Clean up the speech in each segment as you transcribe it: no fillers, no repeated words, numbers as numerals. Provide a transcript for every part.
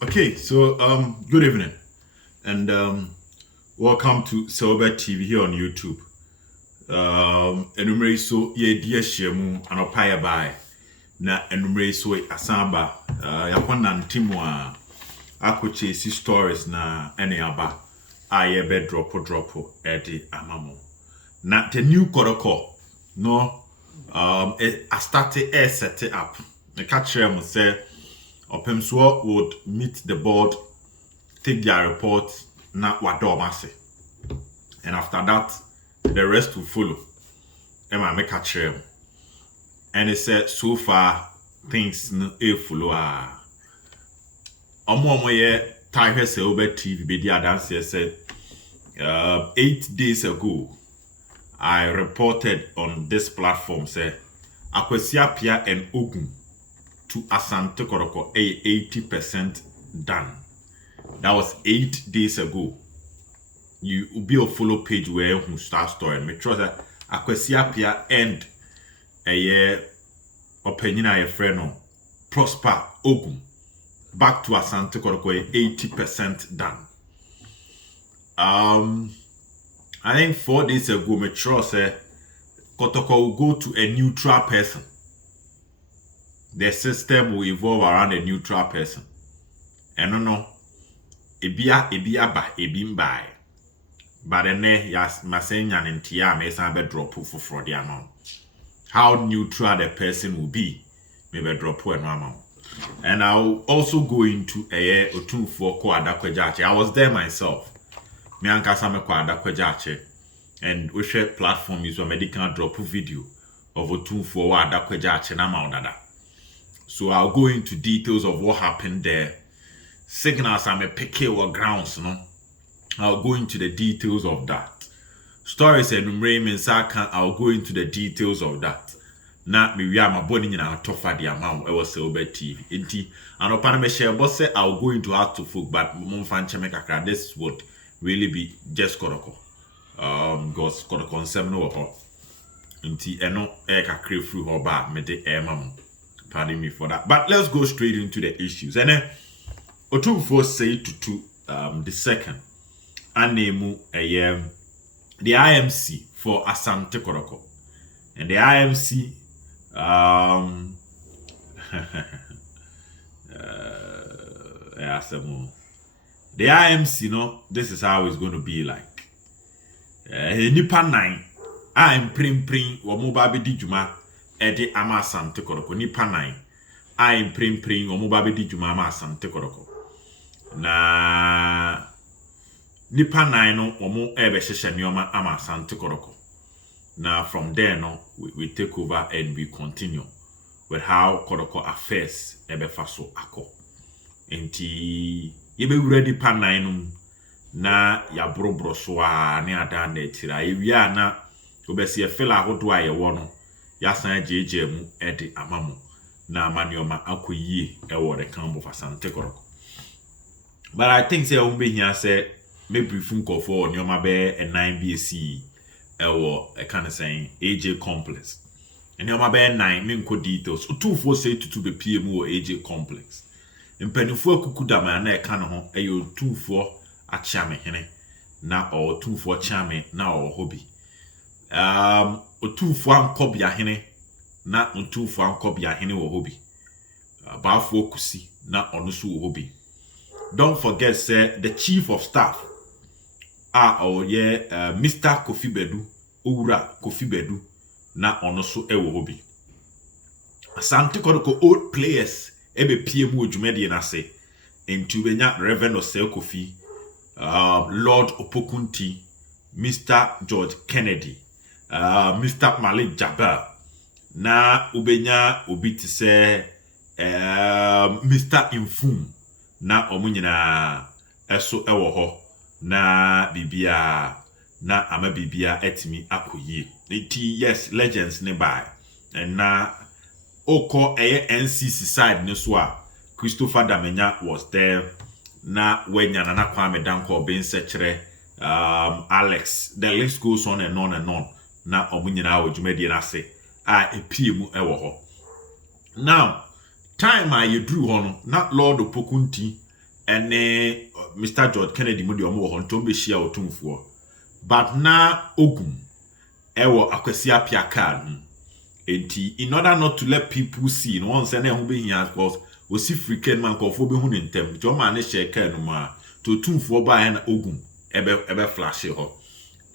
Okay, so good evening and welcome to Obed TV here on YouTube. Enumere so ye di ahiamu anopa by na enumere so asamba yakwana ntimu a akoche si stories na ene aba aye be drop e di amamo. Na the new Kotoko no I started set it up. The catcher must say Otumfuo would meet the board, take their report, na wadomase. And after that, the rest will follow. Emma make a trail. And he said, so far, things no follow. Omo ye tie se Obed TV be the dance said 8 days ago, I reported on this platform, say Kwesi Appiah and Ogum to Asante Kotoko 80% done. That was 8 days ago. You will be a follow page where you start story. Make sure that Kwesi Appiah and a year opinion a friend Prosper Ogum back to Asante Kotoko 80% done. I think 4 days ago, make sure say Kotoko will go to a neutral person. The system will evolve around a neutral person. And no, ebia ba ebimbai. But then yas masenya ntia me san be drop for the amount. How neutral the person will be, maybe drop no amount. And I'll also go into a Otumfuo ko adakwajache. I was there myself. Me ankasa me ko adakwajache. And we share platform is a medical drop video of Otumfuo wa adakwajache na maudada. So I'll go into details of what happened there. Signals I'm a picky or grounds, no. I'll go into the details of that. Stories and Raymond Saka, I'll go into the details of that. Not me, we are my body in our tough the amount. I was Obed TV. And upon me share, but say I'll go into how to folk, but Monfan Chemeka, this would really be just Kotoko. Because Kotoko 7 no. Inti eno eka crave through her bar, me de mam. Pardon me for that. But let's go straight into the issues. And then Otumfuo say to the second and name the IMC for Asante Kotoko. And the IMC the IMC, no, this is how it's going to be like. Nipa 9 I'm prim or mobile di juma ede ama Asante Kotoko nipa 9 I'm prim or mobile di juma ama Asante Kotoko na nipa 9 no omo ebe hyehyɛ nneoma ama Asante Kotoko. Now from there no we take over and we continue with how Kotoko affairs ebe faso ako. Enti yebe ready pa 9 no na ya brobro so a ne adan na tira ewia na obesi e feel ahodo a ye wo no ya san jeje mu ede amamo na amanioma akoyie e wo the camp of Asante Kotoko. But I think say umbe hia say me briefing call for nyoma be a 9 BC or a kind of saying AJ complex. And nyoma be 9 me nko details. Otumfuo say to be PM or AJ complex. Mpanifo akukudama na e kan ho e Otumfuo achiame hene na Otumfuo chiame na hobi. Otumfuo ankobia hene na Otumfuo ankobia hene wo hobi. Baafo kusi na ono so wo hobi. Don't forget, say the chief of staff Mr. Kofi Bedu, Ura Kofi Bedu, na ono so ewo hobi. Asante Kotoko old players ebe PM ojumedi na se enti benya Reverend Osei Kofi, Lord Opokunti, Mr. George Kennedy, Mr. Malik Jabbar, na ubenya obiti se Mr. Infum. Na omunyina eso ewo ho na bibia na ama bibia etimi akoyie. Yes, legends nearby. And na oko NCC side ne so a Christopher Damenya was there. Na wenya na Kwame Danko ben sechere Alex. The list goes on and on and on. Na omunyina ojumedi na se a epiemu ewo ho. Now time I drew on not Lord Opokunti and Mr. George Kennedy mo de omo ho ntom be shia Otumfuo. But na Ogum ewo Kwesi Appiah card. In order not to let people see, no one say na hu be here because we see freaking man ko fo be hu ntem. Jo man share car no ma to Otumfuo ba na Ogum ebe flash ho.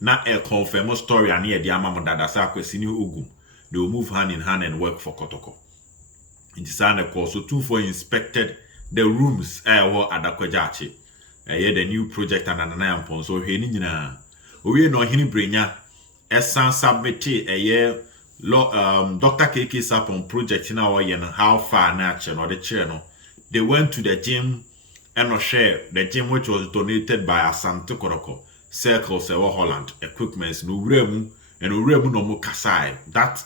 Na a confirm story and here the amamo dada sa Kwesi ni Ogum. They will move hand in hand and work for Kotoko. In the course, so Otumfuo inspected the rooms at Adakwajachi. The new project and an upon so he nina. We no hini brenya esan submit a year Dr. KK Sapon project in our yen how far nature or the channel. They went to the gym and no share the gym which was donated by Asante Kotoko, Circles Holland, equipments, no remu and uremu no mo kasai. That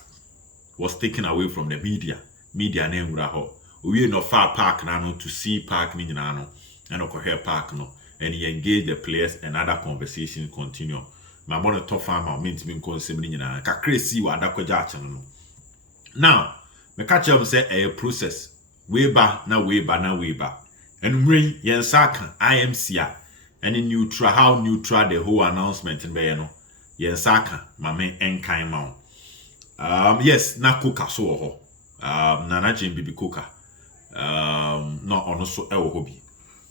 was taken away from the media. Media name raho. We no far park nano to see park ni nano and Okohe park no. And he engaged the players and other conversations continue. My bonnet top farmer means being consuming na crazy wa adakwaja no. Now, me catch up say a process. Way back na way back na way back. And ring yen saka IMC and in neutral how neutral the whole announcement in be no. Yen saka mame enkan ma. Yes, na coca so ho. Nana Jim Bibi coca. No ono so ewo hobi.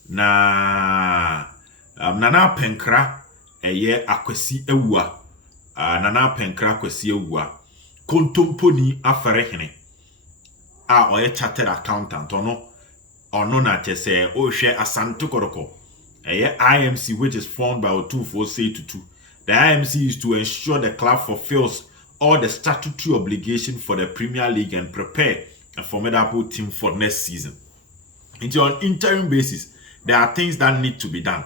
Na Nana Apinkra Akwesi ewua. Nana Apinkra Kwesi ewua. Kontomponi afarehene. Oye chartered accountant ono na chese o hwe Asante Kotoko. IMC which is formed by Otumfuo say to. The IMC is to ensure the club fulfills all the statutory obligation for the Premier League and prepare a formidable team for next season. On interim basis, there are things that need to be done.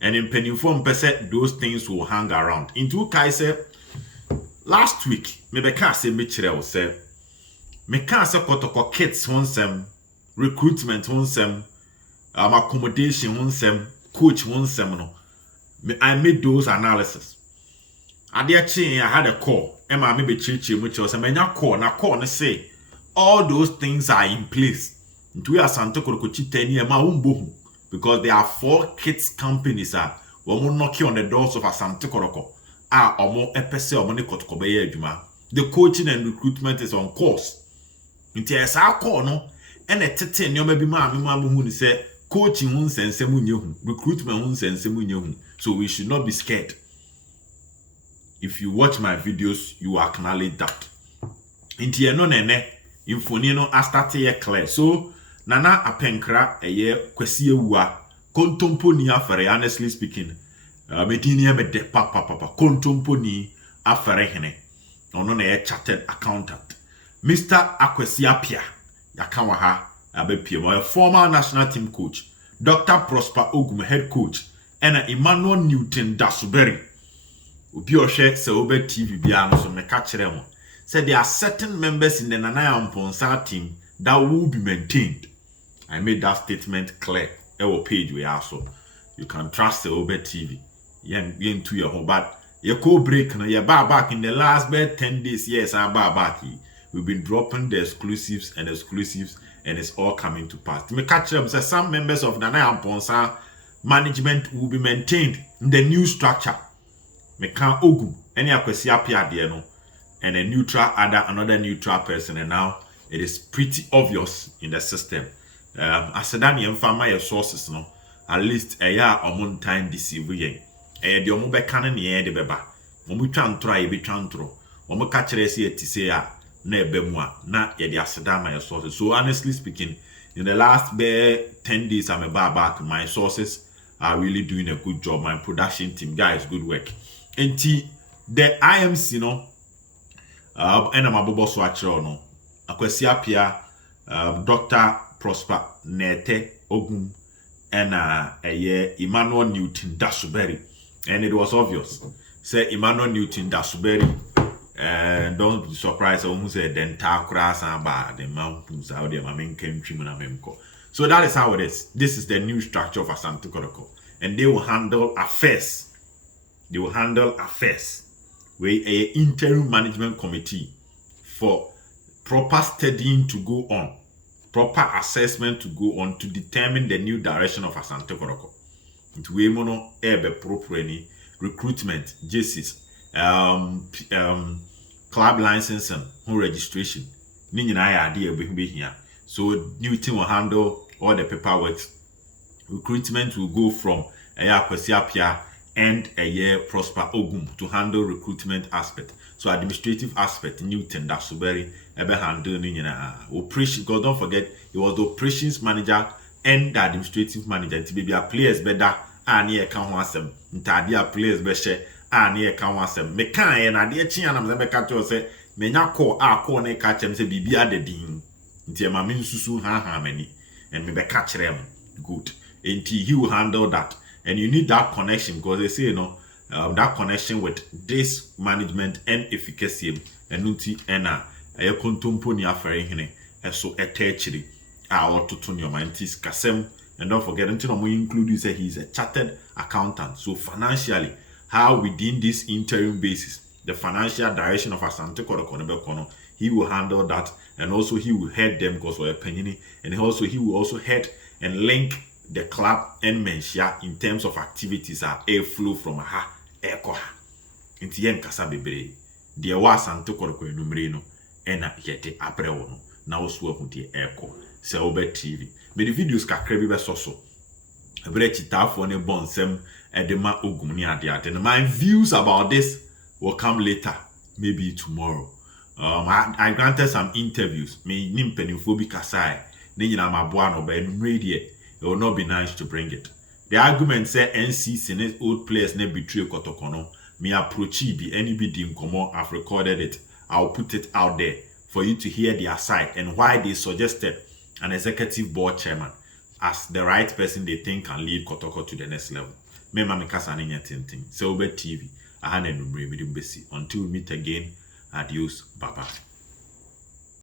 And in Pennyform percent, those things will hang around. Into Kaise, last week, maybe can't say Mitchell say, me can't say Kotoko kids one recruitment one accommodation one coach one no. I made those analysis. At the I had a call. Emma maybe chichi which was a menya call na call and say all those things are in place. Into Asante Kotoko 10 year ma umbohu because there are 4 kids companies one knocking on the doors of Asante Kotoko. Omo epese omo ne Kotoko be adwuma. The coaching and recruitment is on course. Into esa call no and a tete nyoma bi ma hu ni say coaching hun sense mu nyehu, recruitment hun sense mu nyehu. So we should not be scared. If you watch my videos, you acknowledge that. Inti no nene, infoni no astarte ye clear. So, Nana Apinkra Kwesi ewua, kontompo ni afare, honestly speaking. Medini me de papa, kontompo ni afare hene. Ono na ye chartered accountant. Mr. Kwesi Appiah, yakawa ha, abepiem, a former national team coach. Dr. Prosper Ogum, head coach. And Emmanuel Newton Dasoberi. Ubi Oshe se Obed TV biano so me catch them. Said there are certain members in the Nanaya Mponsa team that will be maintained. I made that statement clear. Our page we also. You can trust the Obed TV. Yen to your home, but you co break no you back in the last 10 days. Yes, I'm back. We've been dropping the exclusives, and it's all coming to pass. Me catch them say some members of Nanaya Mponsa management will be maintained in the new structure. Meka Ogum, any Kwesi Appiah there no, and a neutral another neutral person, and now it is pretty obvious in the system. Asedani and your sources no, at least a year or more time deceive yen. The omo be canon ye de beba. Omu try ye be chantro. Omu catch resi et say na ebemwa na ye de asedama your sources. So honestly speaking, in the last 10 days I'm back. My sources are really doing a good job. My production team, guys, good work. And the IMC no and I'm a boss watcher no Kwesi Appiah, Dr. Prosper Nete Ogum and Emmanuel Newton Dasoberi, and it was obvious. Say Emmanuel Newton Dasoberi, don't be surprised who said then cross and bad the mountains out there my main country. So that is how it is. This is the new structure of Asante Kotoko, and they will handle affairs. They will handle affairs with an interim management committee for proper studying to go on. proper assessment to go on to determine the new direction of Asante Kotoko. Into we mono ebe properly recruitment, JCs, club licensing, home registration. So new team will handle all the paperwork. Recruitment will go from Kwesi Appiah and Prosper Ogum to handle recruitment aspect. So administrative aspect, Newton Dasoberi ebe handle operation. Because don't forget, he was the operations manager and the administrative manager. It be a players better and here can wasem. Ntadia players better and here can wasem. Me can na de chi anam ze beka to say me nya call ne ka chem say bibia de din. Nti ma me nsusu ha mani and me beka kire am. Good. Until he will handle that. And you need that connection because they say, that connection with this management and efficacy. And unti ena a kontompo ni afere hene so etechiri our to your minds kasem. And don't forget until we include you say he's a chartered accountant. So financially, how within this interim basis, the financial direction of Asante Kotoko, he will handle that, and also he will head them because we're penny, and also he will also head and link the club and mensia in terms of activities are airflow from her airco. Inti yen kasa bebre. Deɛ wa Asante Kotoko enumere no ena yete aprewo no na osu ahutie airco. Se Obed TV. Me the videos kakra bi be so. Ebre chitafo ne bonsem edema ogum ni ade. And my views about this will come later, maybe tomorrow. I granted some interviews. Me nimpenifo bi kasai. Ne nyina maboa no ba enumere de. It will not be nice to bring it. The argument say NC and old players ne betray Kotoko no. Me approach be any bidding come I've recorded it. I'll put it out there for you to hear their side and why they suggested an executive board chairman as the right person they think can lead Kotoko to the next level. Me mama kasa ninya tinting. So Obed TV. Until we meet again. Adios. Bye bye.